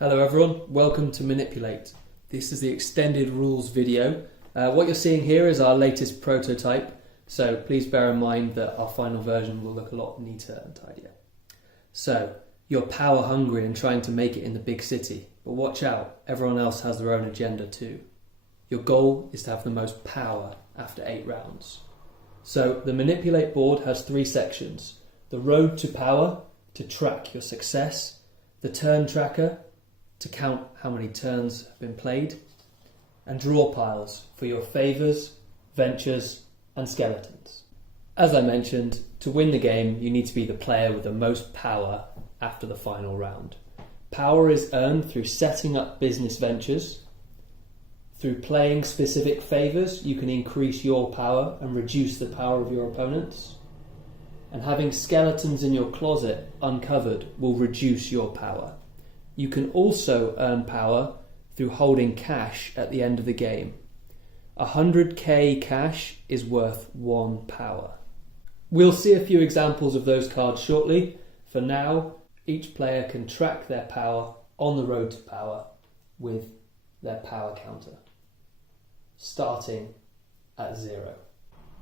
Hello everyone, welcome to Manipulate. This is the extended rules video. What you're seeing here is our latest prototype, so please bear in mind that our final version will look a lot neater and tidier. So, you're power hungry and trying to make it in the big city, but watch out, everyone else has their own agenda too. Your goal is to have the most power after 8 rounds. So, the Manipulate board has 3 sections. The road to power, to track your success. The turn tracker, to count how many turns have been played, and draw piles for your favours, ventures and skeletons. As I mentioned, to win the game you need to be the player with the most power after the final round. Power is earned through setting up business ventures. Through playing specific favours you can increase your power and reduce the power of your opponents. And having skeletons in your closet uncovered will reduce your power. You can also earn power through holding cash at the end of the game. 100k cash is worth 1 power. We'll see a few examples of those cards shortly. For now, each player can track their power on the road to power with their power counter, starting at 0.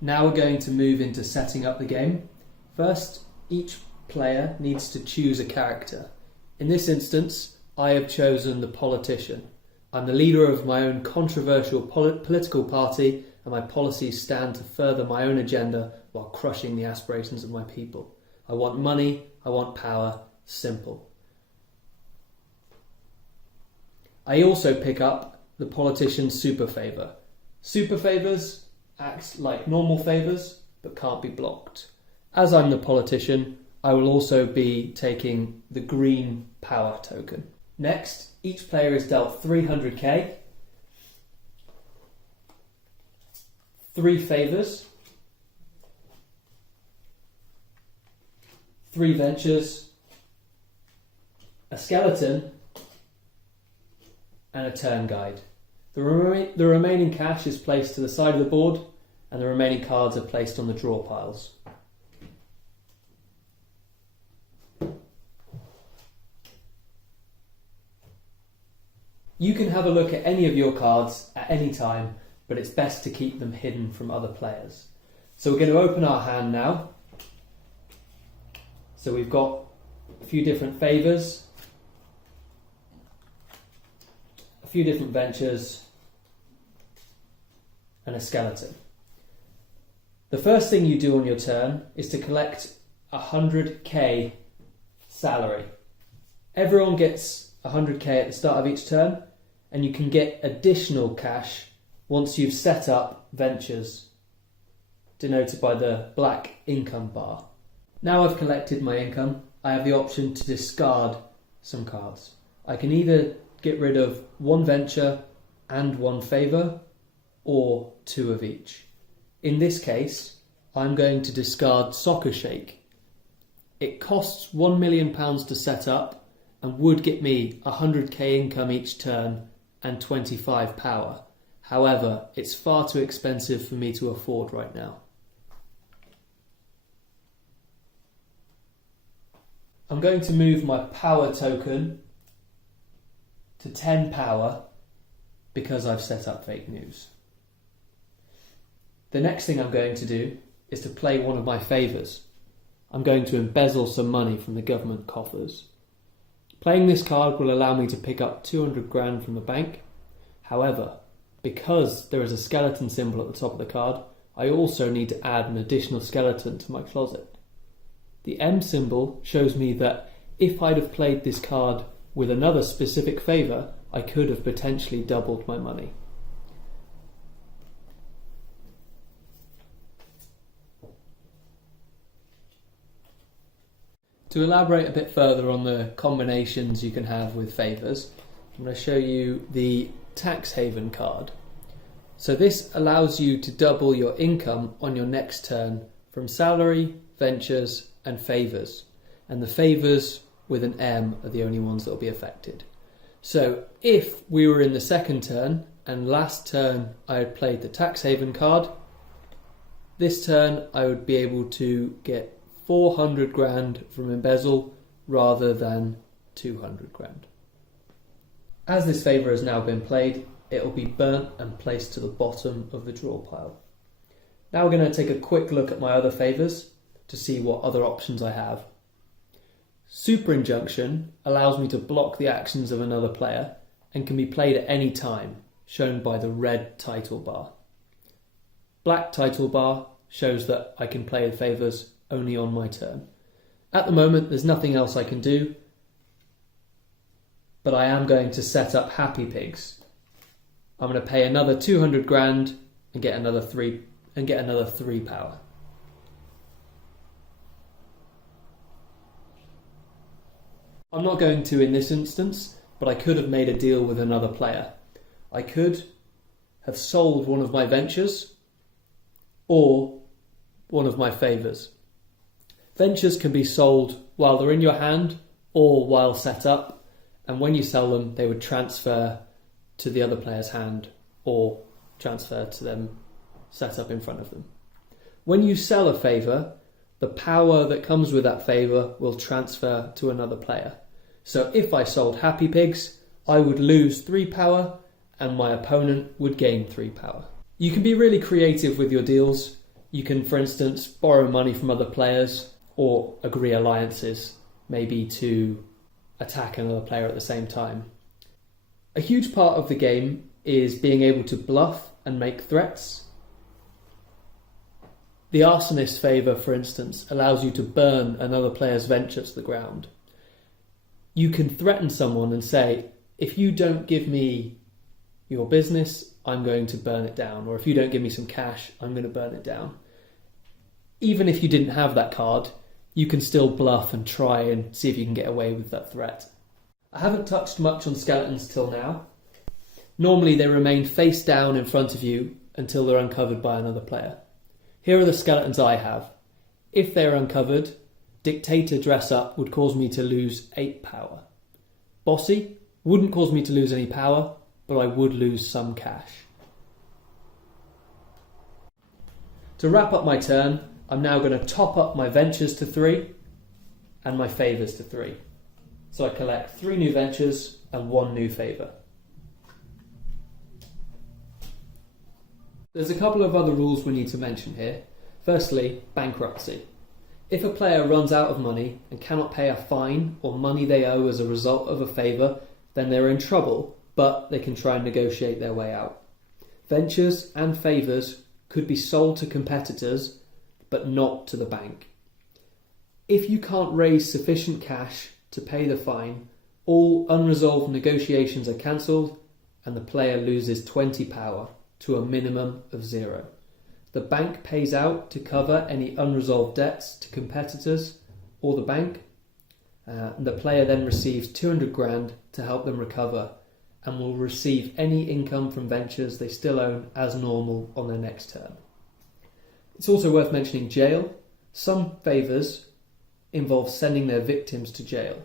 Now we're going to move into setting up the game. First, each player needs to choose a character. In this instance, I have chosen the politician. I'm the leader of my own controversial political party, and my policies stand to further my own agenda while crushing the aspirations of my people. I want money, I want power, simple. I also pick up the politician's super favour. Super favours act like normal favours, but can't be blocked. As I'm the politician, I will also be taking the green power token. Next, each player is dealt 300k, 3 favours, 3 ventures, a skeleton, and a turn guide. The remaining cash is placed to the side of the board, and the remaining cards are placed on the draw piles. You can have a look at any of your cards at any time, but it's best to keep them hidden from other players. So we're going to open our hand now. So we've got a few different favours, a few different ventures, and a skeleton. The first thing you do on your turn is to collect 100k salary. Everyone gets 100k at the start of each turn, and you can get additional cash once you've set up ventures, denoted by the black income bar. Now I've collected my income, I have the option to discard some cards. I can either get rid of 1 venture and 1 favour, or 2 of each. In this case, I'm going to discard Soccer Shake. It costs £1 million to set up, and would get me 100k income each turn and 25 power. However, it's far too expensive for me to afford right now. I'm going to move my power token to 10 power because I've set up fake news. The next thing I'm going to do is to play one of my favours. I'm going to embezzle some money from the government coffers. Playing this card will allow me to pick up 200 grand from the bank. However, because there is a skeleton symbol at the top of the card, I also need to add an additional skeleton to my closet. The M symbol shows me that if I'd have played this card with another specific favour, I could have potentially doubled my money. To elaborate a bit further on the combinations you can have with favours, I'm going to show you the tax haven card. So this allows you to double your income on your next turn from salary, ventures and favours. And the favours with an M are the only ones that will be affected. So if we were in the second turn and last turn I had played the tax haven card, this turn I would be able to get 400 grand from embezzle rather than 200 grand. As this favour has now been played, it will be burnt and placed to the bottom of the draw pile. Now we're going to take a quick look at my other favours to see what other options I have. Super Injunction allows me to block the actions of another player and can be played at any time, shown by the red title bar. Black title bar shows that I can play the favours only on my turn. At the moment there's nothing else I can do, but I am going to set up Happy Pigs. I'm going to pay another 200 grand and get another 3 power. I'm not going to in this instance, but I could have made a deal with another player. I could have sold one of my ventures or one of my favours. Ventures can be sold while they're in your hand or while set up, and when you sell them they would transfer to the other player's hand or transfer to them set up in front of them. When you sell a favour, the power that comes with that favour will transfer to another player. So if I sold Happy Pigs, I would lose 3 power and my opponent would gain 3 power. You can be really creative with your deals. You can, for instance, borrow money from other players or agree alliances, maybe to attack another player at the same time. A huge part of the game is being able to bluff and make threats. The Arsonist favour, for instance, allows you to burn another player's venture to the ground. You can threaten someone and say, if you don't give me your business, I'm going to burn it down. Or if you don't give me some cash, I'm going to burn it down. Even if you didn't have that card, you can still bluff and try and see if you can get away with that threat. I haven't touched much on skeletons till now. Normally they remain face down in front of you until they're uncovered by another player. Here are the skeletons I have. If they are uncovered, Dictator Dress Up would cause me to lose 8 power. Bossy wouldn't cause me to lose any power, but I would lose some cash. To wrap up my turn, I'm now going to top up my ventures to 3 and my favours to 3. So I collect 3 new ventures and 1 new favour. There's a couple of other rules we need to mention here. Firstly, bankruptcy. If a player runs out of money and cannot pay a fine or money they owe as a result of a favour, then they're in trouble, but they can try and negotiate their way out. Ventures and favours could be sold to competitors, but not to the bank. If you can't raise sufficient cash to pay the fine, all unresolved negotiations are cancelled and the player loses 20 power to a minimum of 0. The bank pays out to cover any unresolved debts to competitors or the bank. The player then receives 200 grand to help them recover and will receive any income from ventures they still own as normal on their next turn. It's also worth mentioning jail. Some favours involve sending their victims to jail.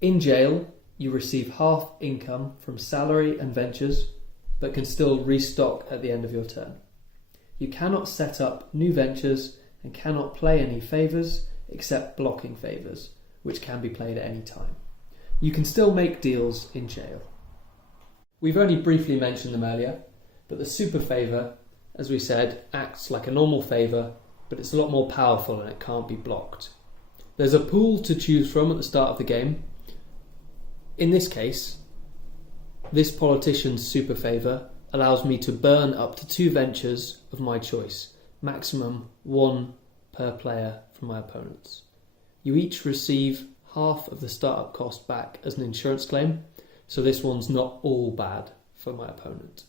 In jail, you receive half income from salary and ventures, but can still restock at the end of your turn. You cannot set up new ventures and cannot play any favours except blocking favours, which can be played at any time. You can still make deals in jail. We've only briefly mentioned them earlier, but the super favour, as we said, acts like a normal favour, but it's a lot more powerful and it can't be blocked. There's a pool to choose from at the start of the game. In this case, this politician's super favour allows me to burn up to 2 ventures of my choice, maximum 1 per player from my opponents. You each receive half of the startup cost back as an insurance claim, so this one's not all bad for my opponent.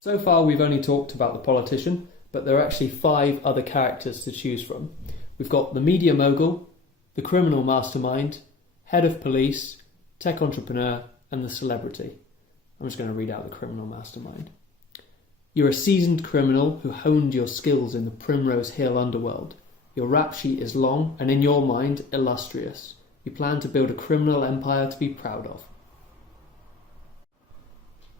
So far we've only talked about the politician, but there are actually 5 other characters to choose from. We've got the media mogul, the criminal mastermind, head of police, tech entrepreneur, and the celebrity. I'm just going to read out the criminal mastermind. You're a seasoned criminal who honed your skills in the Primrose Hill underworld. Your rap sheet is long and, in your mind, illustrious. You plan to build a criminal empire to be proud of.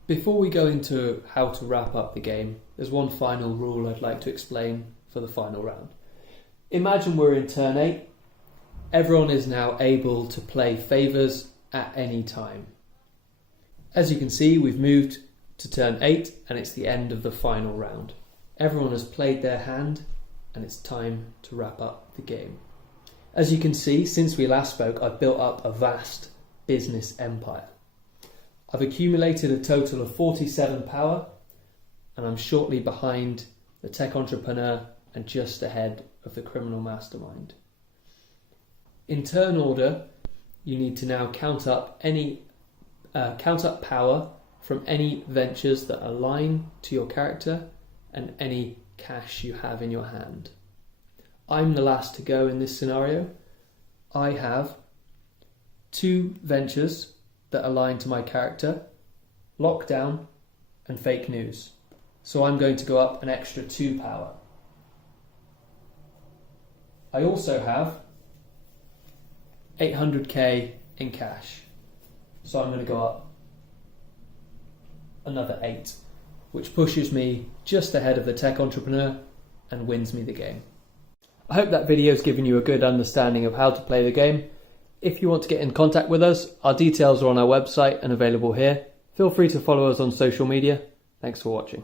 Before we go into how to wrap up the game, there's one final rule I'd like to explain for the final round. Imagine we're in turn 8. Everyone is now able to play favours at any time. As you can see, we've moved to turn 8 and it's the end of the final round. Everyone has played their hand and it's time to wrap up the game. As you can see, since we last spoke, I've built up a vast business empire. I've accumulated a total of 47 power and I'm shortly behind the tech entrepreneur and just ahead of the criminal mastermind. In turn order, you need to now count up power from any ventures that align to your character and any cash you have in your hand. I'm the last to go in this scenario. I have 2 ventures that align to my character, Lockdown and Fake News. So I'm going to go up an extra 2 power. I also have 800k in cash. So I'm going to go up another 8, which pushes me just ahead of the tech entrepreneur and wins me the game. I hope that video has given you a good understanding of how to play the game. If you want to get in contact with us, our details are on our website and available here. Feel free to follow us on social media. Thanks for watching.